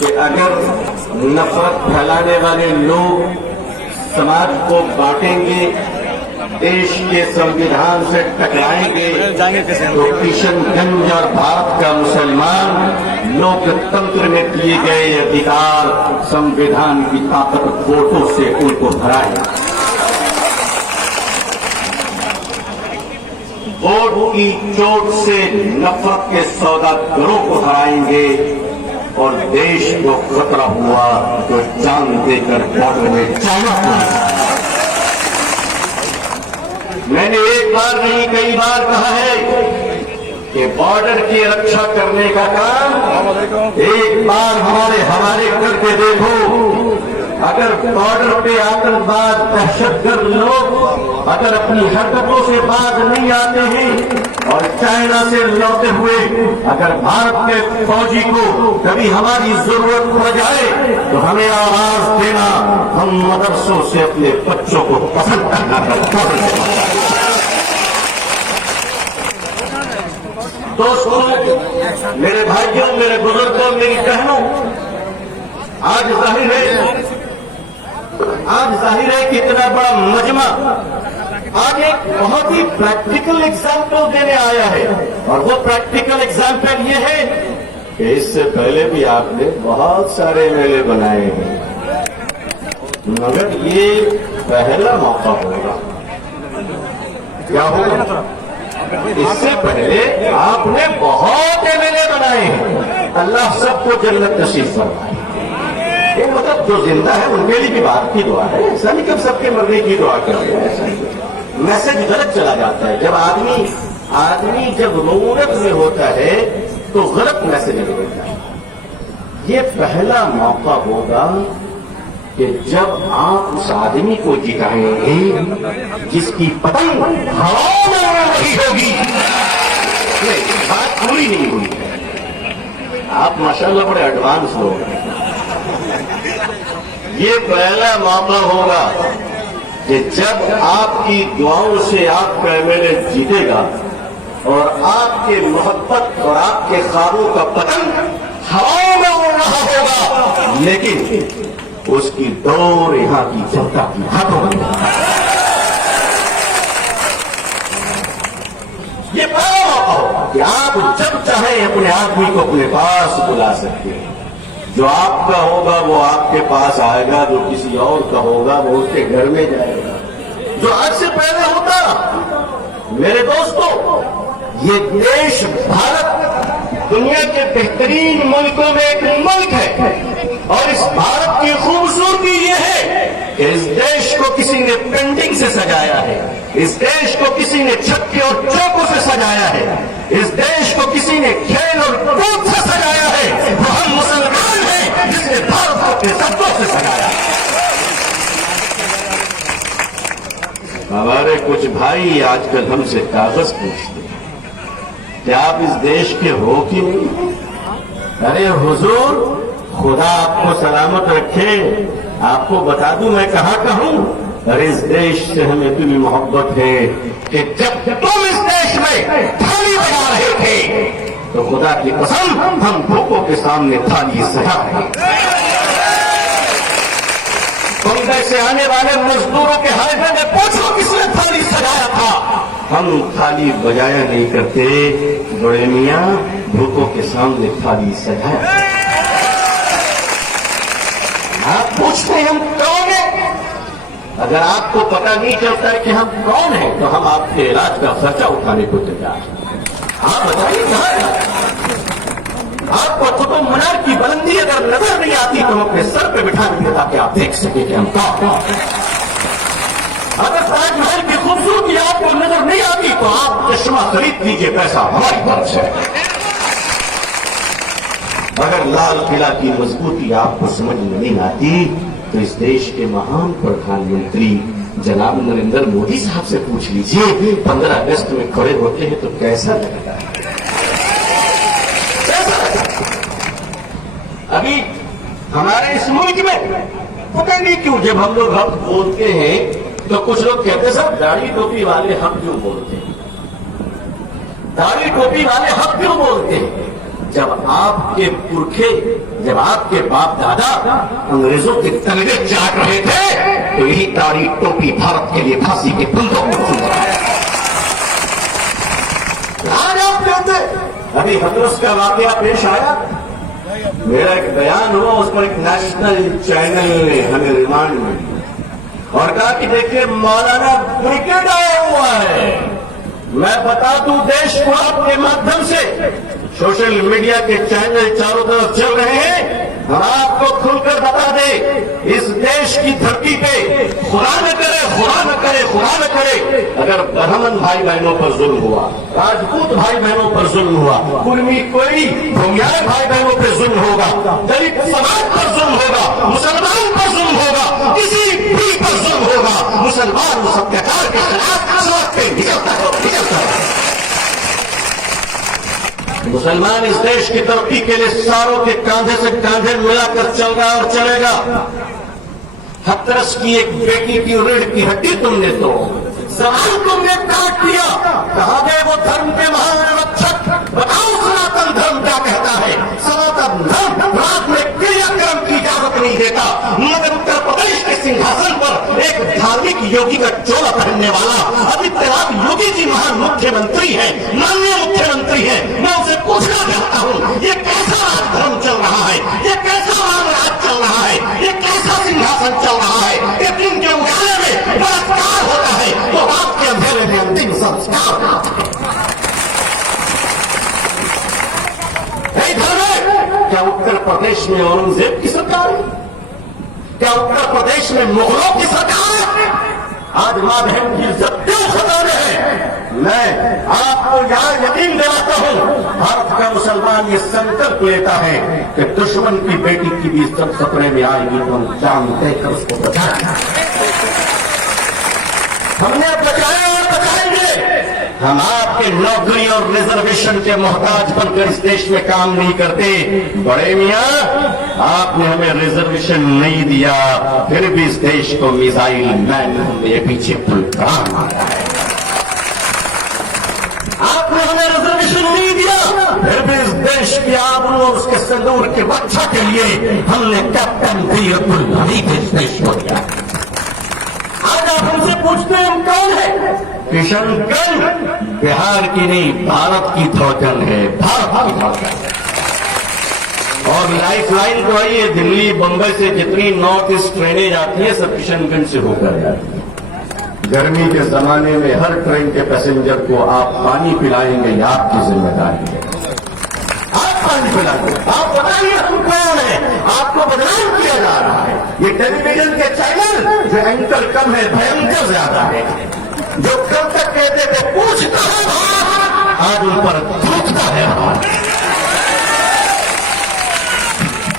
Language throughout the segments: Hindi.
कि अगर नफरत फैलाने वाले लोग समाज को बांटेंगे, देश के संविधान से टकराएंगे, तो किशनगंज और भारत का मुसलमान लोकतंत्र में दिए गए अधिकार संविधान की ताकत वोटों से उनको हराएगा। वोट की चोट से नफरत के सौदागरों को हराएंगे और देश को खतरा हुआ तो जान देकर बॉर्डर में जाना। मैंने एक बार नहीं कई बार कहा है कि बॉर्डर की रक्षा करने का काम एक बार हमारे हवाले करके देखो। अगर बॉर्डर पे आतंकवाद, दहशतगर्द लोग अगर अपनी हरकतों से बाज नहीं आते हैं और चाइना से लौटे हुए अगर भारत के फौजी को कभी हमारी जरूरत पड़ जाए तो हमें आवाज देना। हम मदरसों से अपने बच्चों को पसंद करना दोस्तों, मेरे भाइयों, मेरे बुजुर्गों, मेरी बहनों, आज जाहिर है कि इतना बड़ा मजमा आज एक बहुत ही प्रैक्टिकल एग्जाम्पल देने आया है। और वो प्रैक्टिकल एग्जाम्पल ये है कि इससे पहले भी आपने बहुत सारे मेले बनाए हैं, मगर ये पहला मौका होगा। क्या होगा? इससे पहले आपने बहुत मेले बनाए हैं। अल्लाह सबको जन्नत नसीब फरमाए। मतलब जो जिंदा है उनके लिए भी बात की दुआ है, ऐसा नहीं कि सबके मरने की दुआ कर रहे हैं। ऐसा नहीं, मैसेज गलत चला जाता है। जब आदमी जब रोनक में होता है तो गलत मैसेज देता है। ये पहला मौका होगा कि जब आप उस आदमी को जिताएंगे जिसकी पतंग हवाओं में उड़ रही होगी। बात पूरी नहीं हुई है, आप माशाल्लाह बड़े एडवांस लोग हैं। ये पहला मौका होगा कि जब आपकी दुआओं से आपका एमएलए जीतेगा और आपके मोहब्बत और आपके ख्वाबों का पतंग हवाओं में उड़ रहा होगा, लेकिन उसकी दौड़ यहां की जनता की हाथों में। ये पहला मौका होगा कि आप जब चाहें अपने आदमी को अपने पास बुला सकते हैं। जो आपका होगा वो आपके पास आएगा, जो किसी और का होगा वो उसके घर में जाएगा। जो आज से पहले होता, मेरे दोस्तों, ये देश भारत दुनिया के बेहतरीन मुल्कों में एक मुल्क है। और इस भारत की खूबसूरती ये है कि इस देश को किसी ने पेंटिंग से सजाया है, इस देश को किसी ने छक्के और चौकों से सजाया है, इस देश को किसी ने खेल और कूद से सजाया है। वो हम मुसलमान हैं जिसने भारत को अपने शब्दों से सजाया। हमारे कुछ भाई आजकल हमसे कागज पूछते हैं कि आप इस देश के हो कि नहीं। अरे हुजूर, खुदा आपको सलामत रखे। आपको बता दूं मैं कहाँ का हूं। अरे इस देश से हमें इतनी मोहब्बत है कि जब तुम इस देश में थाली बजा रहे थे तो खुदा की कसम हम भूखों के सामने थाली सजा रहे। बम्बई से आने वाले मजदूरों के हाथ में पूछो किसने थाली सजाया था। हम थाली बजाया नहीं करते, बड़े मियाँ भूखों के सामने थाली सजाया। आप पूछते हैं हम कौन हैं? अगर आपको पता नहीं चलता है कि हम कौन हैं तो हम आपके इलाज का खर्चा उठाने को तैयार हैं। आप बताइए कहाँ है? आपको कुतुब मीनार की बुलंदी अगर नजर नहीं आती तो हम अपने सर पे बिठा देंगे ताकि आप देख सके कि हम कौन हैं। अगर ताजमहल की खूबसूरती आपको नजर नहीं आती तो आप चश्मा खरीद लीजिए, पैसा हमारी तरफ से। अगर लाल किला की मजबूती आपको समझ में नहीं आती तो इस देश के महान प्रधानमंत्री जनाब नरेंद्र मोदी साहब से पूछ लीजिए 15 अगस्त में खड़े होते हैं तो कैसा लगता है। अभी हमारे इस मुल्क में पता नहीं क्यों जब हम लोग हक बोलते हैं तो कुछ लोग कहते हैं साहब दाढ़ी टोपी वाले हक क्यों बोलते हैं, दाढ़ी टोपी वाले हक क्यों बोलते हैं। जब आपके पुरखे, जब आपके बाप दादा अंग्रेजों के तलवे चाट रहे थे तो यही तारी टोपी भारत के लिए फांसी के फंदों को चूम रहा है। आज आप कहते, अभी हथरस का वाकया पेश आया, मेरा एक बयान हुआ, उस पर एक नेशनल चैनल ने हमें रिमांड में दिया और कहा कि देखिए मौलाना ब्रिगेड आया हुआ है। मैं बता दूं देश को आपके माध्यम से, सोशल मीडिया के चैनल चारों तरफ चल रहे हैं, हम आपको खुलकर बता दें, इस देश की धरती पे खुदा न करे, खुदा न करे, खुदा न करे, अगर ब्राह्मण भाई बहनों पर जुल्म हुआ, राजपूत भाई बहनों पर जुल्म हुआ, कुर्मी कोई भूमियार भाई बहनों पर जुल्म होगा, दलित समाज पर जुल्म होगा, मुसलमान पर जुल्म होगा, किसी भी पर जुल्म होगा, मुसलमान उस अत्याचार के खिलाफ सड़क पे निकलता है। मुसलमान इस देश की तरक्की के लिए सारों के कांधे से कांधे मिलाकर चल रहा और चलेगा। हथरस की एक बेटी की रीढ़ की हड्डी तुमने तो सवाल तुमने काट दिया। कहा गए वो धर्म के महान रक्षक, बताओ सनातन धर्म क्या कहता है? सनातन धर्म रात में क्रियाक्रम की इजाजत नहीं देता, मगर उत्तर प्रदेश के सिंहासन पर एक धार्मिक योगी का चोला पहनने वाला आदित्यनाथ योगी जी महान मुख्यमंत्री है, माननीय मुख्यमंत्री है। मैं उसे पूछना चाहता हूँ, ये कैसा राजधर्म चल रहा है? ये कैसा राज चल रहा है? ये कैसा सिंहासन चल रहा है? ये दिन के उजाले में बलात्कार होता है तो रात के अंधेरे में अंतिम संस्कार होता है। क्या उत्तर प्रदेश में औरंगजेब की सरकार है? क्या उत्तर प्रदेश में मुगलों की सरकार है? आज मां बहन की इज्जत क्यों खतरे में है? मैं आपको यहां यकीन दिलाता हूं, भारत का मुसलमान ये संकल्प लेता है कि दुश्मन की बेटी की भी इज्जत खतरे में आएगी तो हम जान देकर उसको बचाएंगे। हमने बचाया और बचाएंगे। हम आपके नौकरी और रिजर्वेशन के मोहताज बनकर इस देश में काम नहीं करते। बड़े मियां, आपने हमें रिजर्वेशन नहीं दिया, फिर भी इस देश को मिसाइल मैन हमने पीछे पुल काम मारा है। आपने हमें रिजर्वेशन नहीं दिया, फिर भी इस देश की आबरू और उसके संदूर की रक्षा के लिए हमने कैप्टन वीरपुल हमीद इस देश को दिया। आज आप हमसे पूछते हैं हम कौन है? किशनगंज बिहार की नहीं, भारत की धड़कन है, भारत की धड़कन है। और लाइफ लाइन तो है, ये दिल्ली बंबई से जितनी नॉर्थ ईस्ट ट्रेनें जाती हैं सब किशनगंज से होकर जाती हैं। गर्मी के जमाने में हर ट्रेन के पैसेंजर को आप पानी पिलाएंगे, ये आपकी जिम्मेदारी है। आप पानी पिलाएंगे, आप बताइए हम कौन है? आपको बदनाम किया जा रहा है। ये टेलीविजन के चैनल जो एंकर कम है, भयंकर ज्यादा है, जो कल तक कहते थे पूछता है, आज उन पर थूकता है।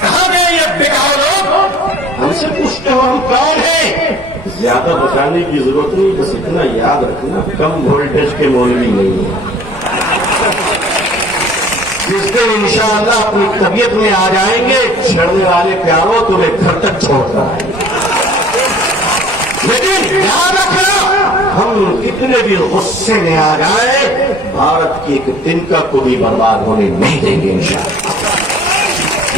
कहां गए ये बेकार लोग? हमसे पूछते हो हम कौन है? ज्यादा बताने की जरूरत नहीं, बस इतना याद रखना, कम वोल्टेज के मौलवी नहीं है। जिस दिन इंशाअल्लाह अपनी तबीयत में आ जाएंगे, छेड़ने वाले प्यारों तुम्हें घर तक छोड़ता है। लेकिन याद रखना, हम कितने भी गुस्से में आ जाए, भारत की एक तिनका को भी बर्बाद होने नहीं देंगे इंशाअल्लाह।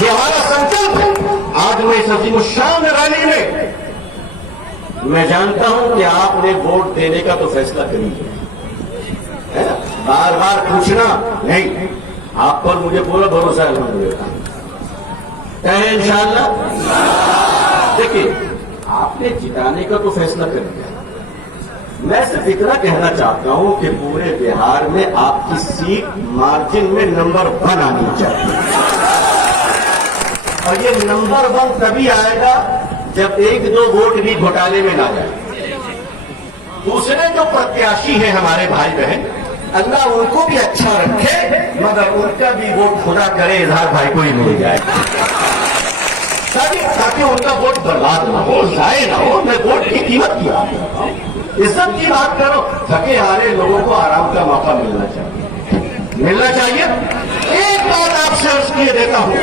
ये हमारा संकल्प है। आज मैं इस अजीमुशान रैली में मैं जानता हूं कि आपने वोट देने का तो फैसला कर लिया है ना, बार बार पूछना नहीं, आप पर मुझे पूरा भरोसा है। कहें इंशाअल्लाह। देखिए, आपने जिताने का तो फैसला कर लिया, मैं सिर्फ इतना कहना चाहता हूं कि पूरे बिहार में आपकी सीट मार्जिन में नंबर 1 आनी चाहिए। और ये नंबर 1 तभी आएगा जब 1-2 वोट भी घोटाले में ना जाए। दूसरे जो प्रत्याशी हैं हमारे भाई बहन, अल्लाह उनको भी अच्छा रखे, मगर उनका भी वोट खुदा करे इजहार भाई को ही मिल जाए, ताकि उनका वोट बर्बाद ना हो, जाए ना हो। मैं वोट की कीमत की बात करता हूं, इज्जत की बात करो। थके हारे लोगों को आराम का मौका मिलना चाहिए। एक बात आपसे अर्ज किए देता हूं,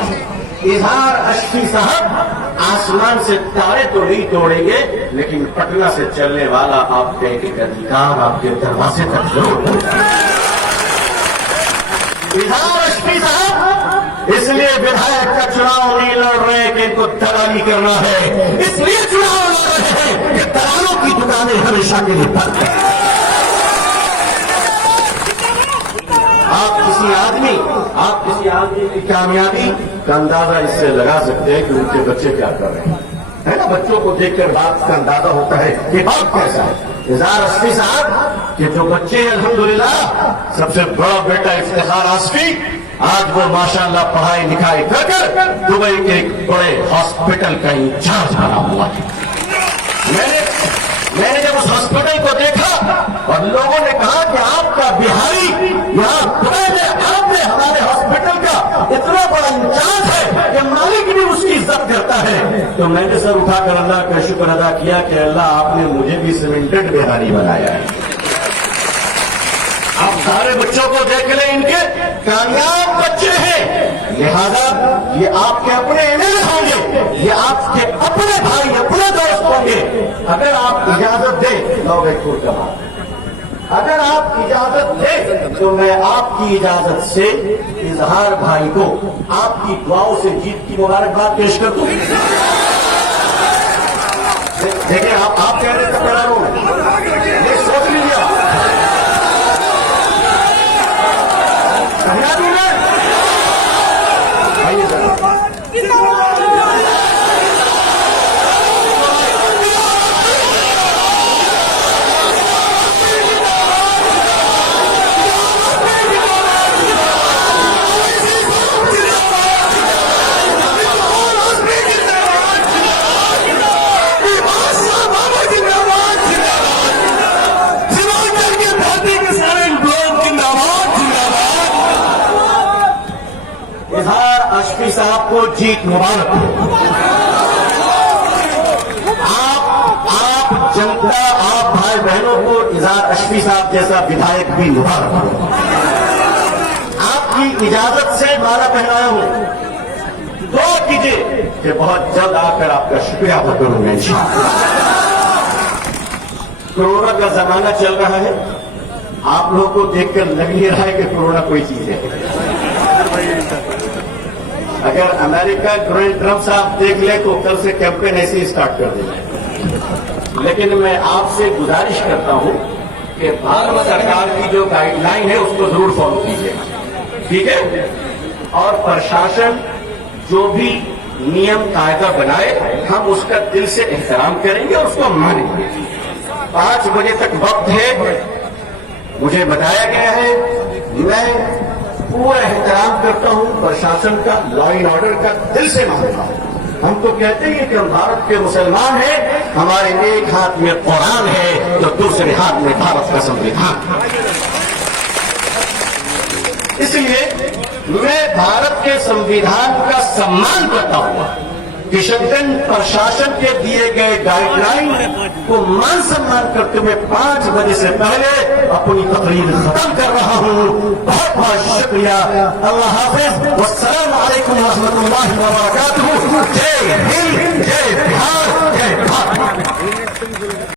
इजहार अशफी साहब आसमान से तारे तो नहीं तोड़ेंगे, लेकिन पटना से चलने वाला आपका एक अधिकार आपके दरवाजे तक जरूर पहुंचाएगा। इजहार अशफी साहब इसलिए विधायक का चुनाव नहीं लड़ रहे कि इनको दलाली करना है, इसलिए चुनाव लड़ रहे हैं कि दलालों की दुकानें हमेशा के लिए बंद हैं। आप किसी आदमी की कामयाबी का अंदाजा इससे लगा सकते हैं कि उनके बच्चे क्या कर रहे हैं, है ना। बच्चों को देखकर बात का अंदाजा होता है कि बाप कैसा है। इज़हार आसफी साहब के जो बच्चे हैं अल्हम्दुलिल्लाह, सबसे बड़ा बेटा इफ्तिखार आसफी, आज वो माशाअल्लाह पढ़ाई लिखाई कर दुबई के एक बड़े हॉस्पिटल का इंचार्ज बना हुआ है। मैंने जब उस हॉस्पिटल को देखा और लोगों ने कहा कि आपका बिहारी यहाँ दुबई में, आपने हमारे हॉस्पिटल का इतना बड़ा इंचार्ज है कि मालिक भी उसकी इज्जत करता है, तो मैंने सर उठाकर अल्लाह का शुक्र अदा किया कि अल्लाह आपने मुझे भी सीमेंटेड बिहारी बनाया है। आप सारे बच्चों को देख ले, इनके कामयाब बच्चे हैं, लिहाजा ये आपके अपने एमएलए होंगे, ये आपके अपने भाई, अपने दोस्त होंगे। अगर आप इजाजत दें, लो बेखूर का बात, अगर आप इजाजत दें तो मैं आपकी इजाजत से इजहार भाई को आपकी दुआओं से जीत की मुबारकबाद पेश कर दूं। देखिए आप कह रहे थे बड़ा रो, ये सोच लीजिए इज़हार आसफी साहब को जीत मुबारक हो। आप जनता, आप भाई बहनों को इज़हार आसफी साहब जैसा विधायक भी मुबारक हो। आपकी इजाजत से माला पहनाया हूं, दुआ कीजिए कि बहुत जल्द आकर आपका शुक्रिया अदा करूंगा इंशाअल्लाह। कोरोना का जमाना चल रहा है, आप लोगों को देखकर लग नहीं रहा है कि कोरोना कोई चीज है। अगर अमेरिका डोनाल्ड ट्रंप साहब देख ले तो कल से कैंपेन ऐसे ही स्टार्ट कर देना। लेकिन मैं आपसे गुजारिश करता हूं कि भारत सरकार की जो गाइडलाइन है उसको जरूर फॉलो कीजिएगा, ठीक है। और प्रशासन जो भी नियम कायदा बनाए, हम उसका दिल से एहतराम करेंगे और उसको मानेंगे। 5 बजे तक वक्त है, मुझे बताया गया है, मैं पूरा एहतराम करता हूं प्रशासन का, लॉ एंड ऑर्डर का दिल से मानता हूं। हम तो कहते हैं कि हम भारत के मुसलमान हैं, हमारे एक हाथ में कुरान है तो दूसरे हाथ में भारत का संविधान। इसलिए मैं भारत के संविधान का सम्मान करता हुआ किशनगंज प्रशासन के दिए गए गाइडलाइन को मान सम्मान करते हुए 5 बजे से पहले अपनी तकरीर खत्म कर रहा हूं। बहुत बहुत शुक्रिया। अल्लाह हाफिज। वस्सलाम अलैकुम व रहमतुल्लाहि व बरकातुहू। जय हिंद, जय बिहार, जय भारत।